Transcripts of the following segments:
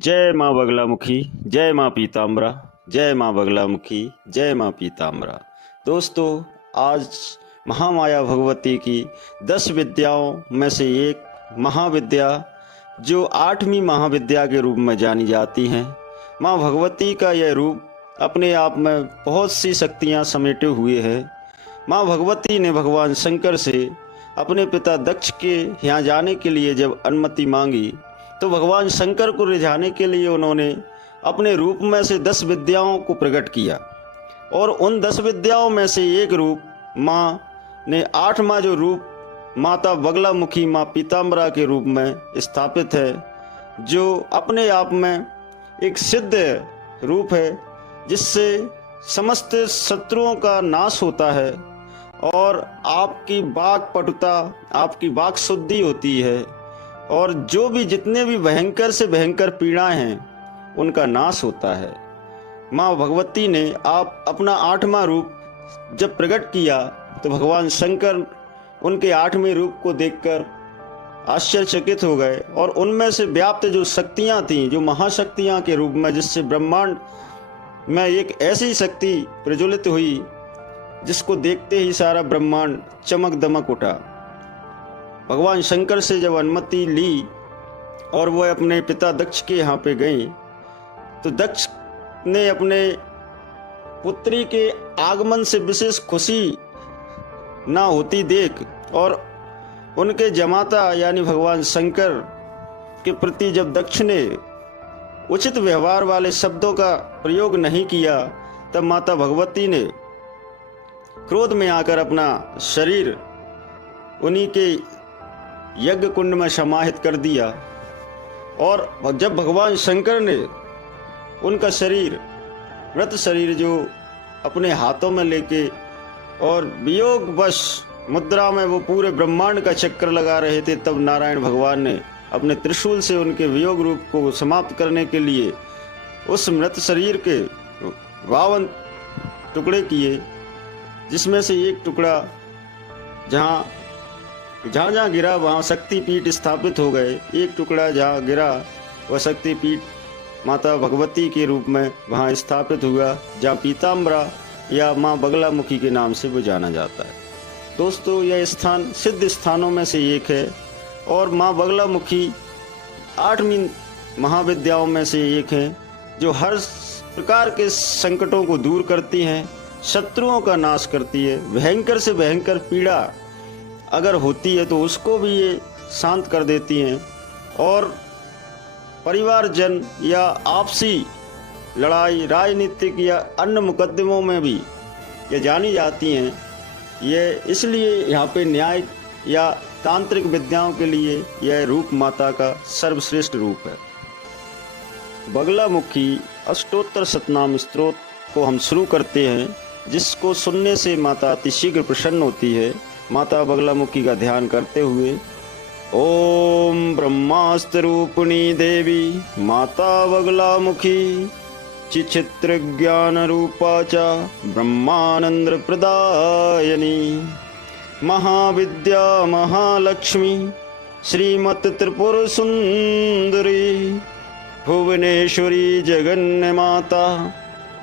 जय माँ बगलामुखी, जय माँ पीताम्बरा, जय माँ बगलामुखी, जय माँ पीताम्बरा। दोस्तों, आज महामाया भगवती की 10 विद्याओं में से एक महाविद्या, जो 8वीं महाविद्या के रूप में जानी जाती हैं। माँ भगवती का यह रूप अपने आप में बहुत सी शक्तियाँ समेटे हुए है। माँ भगवती ने भगवान शंकर से अपने पिता दक्ष के यहाँ जाने के लिए जब अनुमति मांगी, तो भगवान शंकर को रिझाने के लिए उन्होंने अपने रूप में से 10 विद्याओं को प्रकट किया। और उन 10 विद्याओं में से एक रूप माँ ने 8वां जो रूप माता बगलामुखी माँ पीताम्बरा के रूप में स्थापित है, जो अपने आप में एक सिद्ध रूप है, जिससे समस्त शत्रुओं का नाश होता है और आपकी वाक पटुता, आपकी वाक शुद्धि होती है, और जो भी जितने भी भयंकर से भयंकर पीड़ाएं हैं उनका नाश होता है। माँ भगवती ने आप अपना 8वां रूप जब प्रकट किया, तो भगवान शंकर उनके 8वें रूप को देखकर आश्चर्यचकित हो गए, और उनमें से व्याप्त जो शक्तियाँ थीं, जो महाशक्तियाँ के रूप में, जिससे ब्रह्मांड में एक ऐसी शक्ति प्रज्वलित हुई जिसको देखते ही सारा ब्रह्मांड चमक दमक उठा। भगवान शंकर से जब अनुमति ली और वह अपने पिता दक्ष के यहाँ पे गई, तो दक्ष ने अपने पुत्री के आगमन से विशेष खुशी ना होती देख, और उनके जमाता यानी भगवान शंकर के प्रति जब दक्ष ने उचित व्यवहार वाले शब्दों का प्रयोग नहीं किया, तब माता भगवती ने क्रोध में आकर अपना शरीर उन्हीं के यज्ञ कुंड में समाहित कर दिया। और जब भगवान शंकर ने उनका शरीर, मृत शरीर जो अपने हाथों में लेके और वियोगवश मुद्रा में वो पूरे ब्रह्मांड का चक्कर लगा रहे थे, तब नारायण भगवान ने अपने त्रिशूल से उनके वियोग रूप को समाप्त करने के लिए उस मृत शरीर के 52 टुकड़े किए, जिसमें से एक टुकड़ा जहाँ जहाँ गिरा वहाँ शक्तिपीठ स्थापित हो गए। एक टुकड़ा जहाँ गिरा वह शक्तिपीठ माता भगवती के रूप में वहाँ स्थापित हुआ, जहाँ पीताम्बरा या माँ बगलामुखी के नाम से वो जाना जाता है। दोस्तों, यह स्थान सिद्ध स्थानों में से एक है, और माँ बगलामुखी 8वीं महाविद्याओं में से एक है, जो हर प्रकार के संकटों को दूर करती हैं, शत्रुओं का नाश करती है। भयंकर से भयंकर पीड़ा अगर होती है तो उसको भी ये शांत कर देती हैं, और परिवारजन या आपसी लड़ाई, राजनीतिक या अन्य मुकदमों में भी ये जानी जाती हैं। ये इसलिए यहाँ पे न्याय या तांत्रिक विद्याओं के लिए यह रूप माता का सर्वश्रेष्ठ रूप है। बगलामुखी अष्टोत्तर शतनाम स्तोत्र को हम शुरू करते हैं, जिसको सुनने से माता अतिशीघ्र प्रसन्न होती है। माता बगलामुखी का ध्यान करते हुए, ओम ब्रह्मास्त्र रूपिणी देवी माता बगलामुखी चिचित्र ज्ञान रूपा च ब्रह्मानंद प्रदायनी महाविद्या महालक्ष्मी श्रीमत् त्रिपुर सुंदरी भुवनेश्वरी जगन्य माता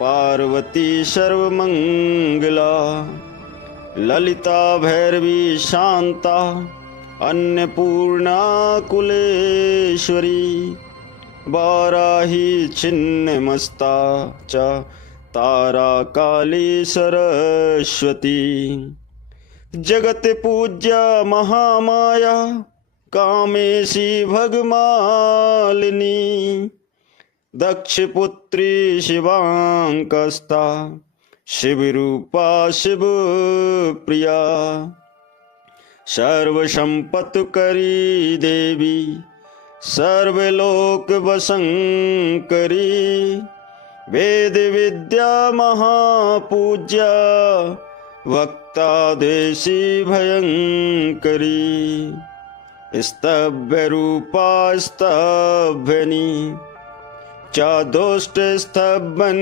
पार्वती सर्वमंगला ललिता भैरवी शांता अन्नपूर्णा कुलेश्वरी वाराही छिन्नमस्ता च तारा काली सरस्वती जगत पूज्या महामाया कामेशी भगमालिनी दक्षपुत्री शिवांकस्ता शिवरूपा शिवप्रिया सर्वसंपत्करी देवी सर्वलोक वशंकरी वेद विद्या महापूज्या वक्ता देशी भयंकरी स्तभ्य रूपा स्तभ्यनी चादुष्ट स्तभ्यंकारिणी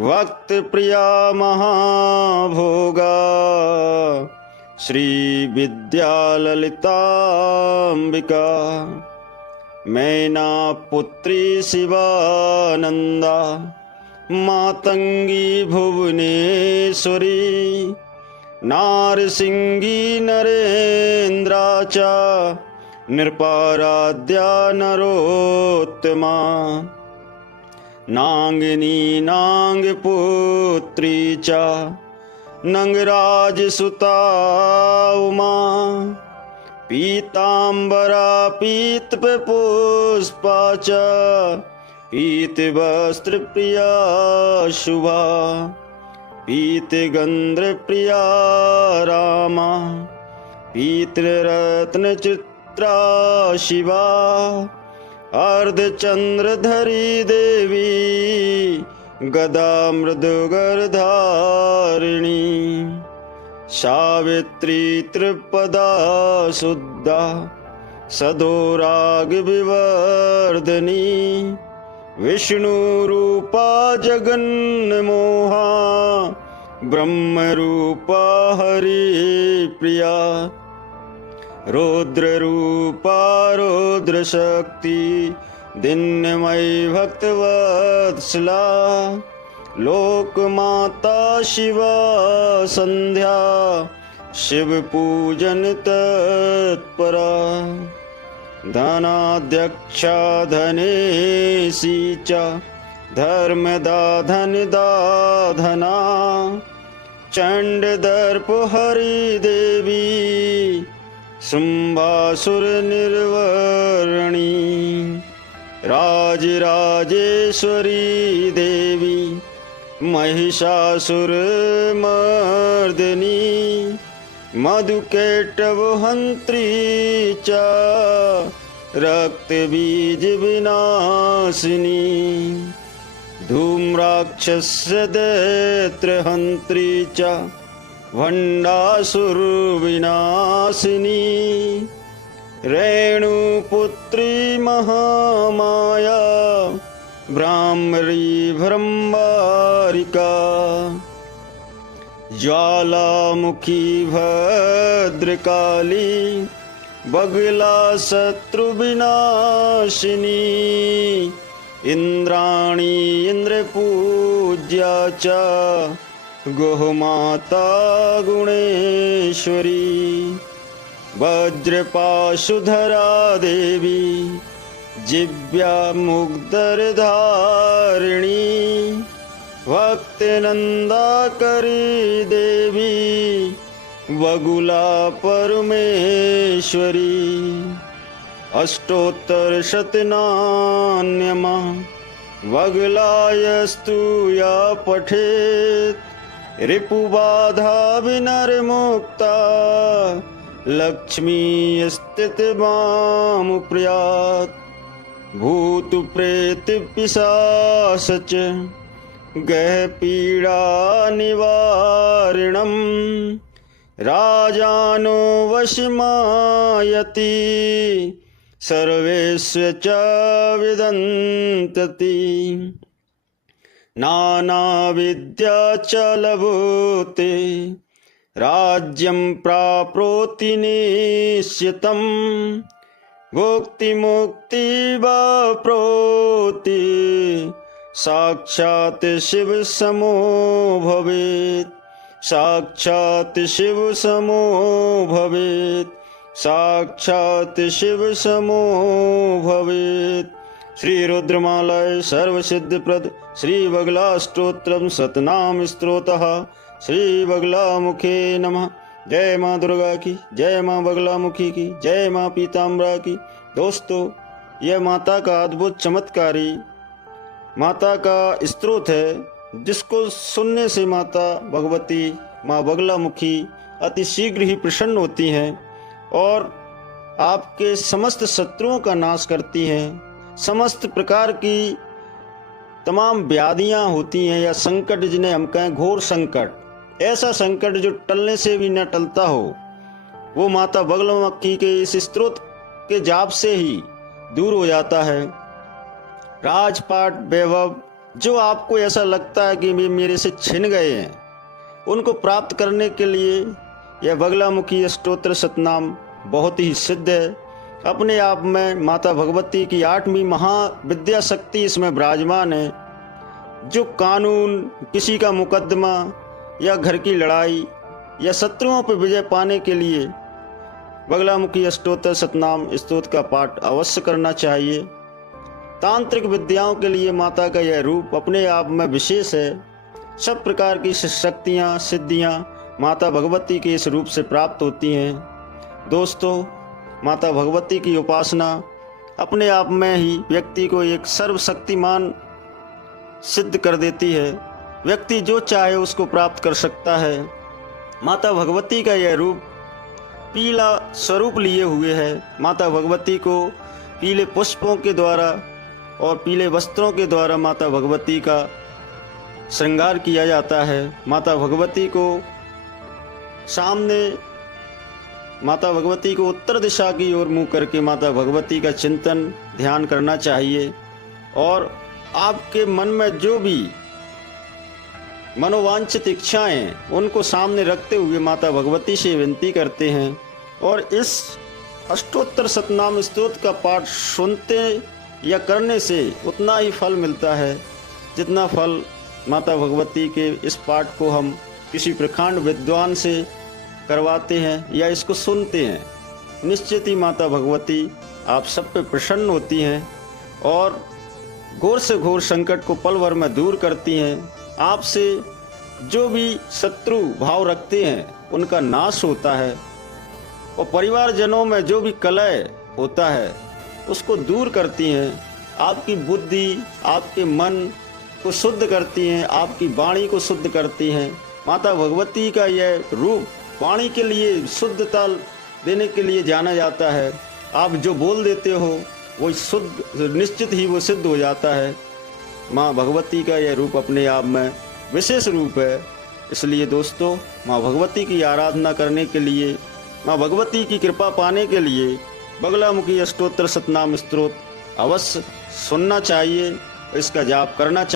वक्त प्रिया महाभोगा श्री विद्या ललितांबिका मैना पुत्री शिवानंदा मातंगी भुवनेश्वरी नारसिंगी नरेंद्रा च नृपाराध्या नरोत्तमा नांगिनी नांगपुत्री च नंगराजसुता उमा पीतांबरा पीतपुष्पा च पीतवस्त्रप्रिया शुभा पीतगंधप्रिया रामा पीतरत्नचित्रा शिवा अर्धचंद्रधरी देवी गदा मृदुगरधारिणी सावित्री त्रिपदा शुद्धा सदोराग विवर्धनी विष्णुरूपा जगन्मोहा ब्रह्मरूपा हरिप्रिया रौद्ररूपा रौद्रशक्ति दिन्यमयी भक्तवत्सला लोकमाता शिवा संध्या शिव पूजन तत्परा धनाध्यक्षा धनेशी च धर्मदा धनदा धना चंडदर्प हरि देवी शुंभासुर निर्वरणी राजराजेश्वरी देवी महिषासुर मर्दिनी मधुकैटवहंत्री च रक्तबीज विनाशिनी धूम्राक्षस्य दैत्रहंत्री च भंडासुर विनाशिनी रेणुपुत्री महामाया भ्रामरी भ्रमवारिका ज्वालामुखी भद्रकाली बगला शत्रुविनाशिनी इंद्राणी इंद्रपूज्या च गोमाता गुणेश्वरी वज्रपाशुधरा देवी जिव्या मुग्धरधारिणी भक्तनंदाकरी देवी वगुला परमेश्वरी अष्टोत्तर शतनान्यमा वगलायस्तु या पठेत रिपुबाधा विनर्मुक्ता लक्ष्मी स्थित माम प्रियात भूत प्रेत पिशाच गह पीड़ा निवारणम राजानो वशमायति सर्वेश्व च विदन्तति नाना विद्या च लभते राज्यं प्राप्नोति निश्चितं भुक्ति मुक्ति वाप्नोति साक्षात् शिव समो भवेत् साक्षात् शिव समो भवेत् साक्षात् शिव समो भवेत्। श्री रुद्रमालय सर्वसिद्धिप्रद श्री बगला स्तोत्रम सतनाम स्तोत्रः श्री बगला मुखे नमः। जय माँ दुर्गा की, जय माँ बगलामुखी की, जय माँ पीताम्बरा की। दोस्तों, यह माता का अद्भुत चमत्कारी माता का स्तोत्र है, जिसको सुनने से माता भगवती माँ बगलामुखी अति शीघ्र ही प्रसन्न होती हैं और आपके समस्त शत्रुओं का नाश करती हैं। समस्त प्रकार की तमाम व्याधियाँ होती हैं या संकट, जिन्हें हम कहें घोर संकट, ऐसा संकट जो टलने से भी न टलता हो, वो माता बगलामुखी के इस स्तोत्र के जाप से ही दूर हो जाता है। राजपाट वैभव जो आपको ऐसा लगता है कि वे मेरे से छिन गए हैं, उनको प्राप्त करने के लिए यह बगलामुखी स्तोत्र सतनाम बहुत ही सिद्ध है। अपने आप में माता भगवती की 8वीं महाविद्या शक्ति इसमें विराजमान है, जो कानून, किसी का मुकदमा या घर की लड़ाई या शत्रुओं पर विजय पाने के लिए बगलामुखी अष्टोत्तर शतनाम स्तोत्र का पाठ अवश्य करना चाहिए। तांत्रिक विद्याओं के लिए माता का यह रूप अपने आप में विशेष है। सब प्रकार की शक्तियाँ, सिद्धियाँ माता भगवती के इस रूप से प्राप्त होती हैं। दोस्तों, माता भगवती की उपासना अपने आप में ही व्यक्ति को एक सर्वशक्तिमान सिद्ध कर देती है। व्यक्ति जो चाहे उसको प्राप्त कर सकता है। माता भगवती का यह रूप पीला स्वरूप लिए हुए है। माता भगवती को पीले पुष्पों के द्वारा और पीले वस्त्रों के द्वारा माता भगवती का श्रृंगार किया जाता है। माता भगवती को सामने, माता भगवती को उत्तर दिशा की ओर मुँह करके माता भगवती का चिंतन, ध्यान करना चाहिए और आपके मन में जो भी मनोवांछित इच्छाएं, उनको सामने रखते हुए माता भगवती से विनती करते हैं। और इस अष्टोत्तर शतनाम स्तोत्र का पाठ सुनते या करने से उतना ही फल मिलता है जितना फल माता भगवती के इस पाठ को हम किसी प्रकांड विद्वान से करवाते हैं या इसको सुनते हैं। निश्चित ही माता भगवती आप सब पे प्रसन्न होती हैं और घोर से घोर संकट को पल भर में दूर करती हैं। आपसे जो भी शत्रु भाव रखते हैं उनका नाश होता है और परिवारजनों में जो भी कलह होता है उसको दूर करती हैं। आपकी बुद्धि, आपके मन को शुद्ध करती हैं, आपकी वाणी को शुद्ध करती हैं। माता भगवती का यह रूप वाणी के लिए शुद्धता देने के लिए जाना जाता है। आप जो बोल देते हो वो शुद्ध, निश्चित ही वो सिद्ध हो जाता है। माँ भगवती का यह रूप अपने आप में विशेष रूप है। इसलिए दोस्तों, माँ भगवती की आराधना करने के लिए, माँ भगवती की कृपा पाने के लिए बगलामुखी अष्टोत्तर शतनाम स्तोत्र अवश्य सुनना चाहिए, इसका जाप करना चाहिए।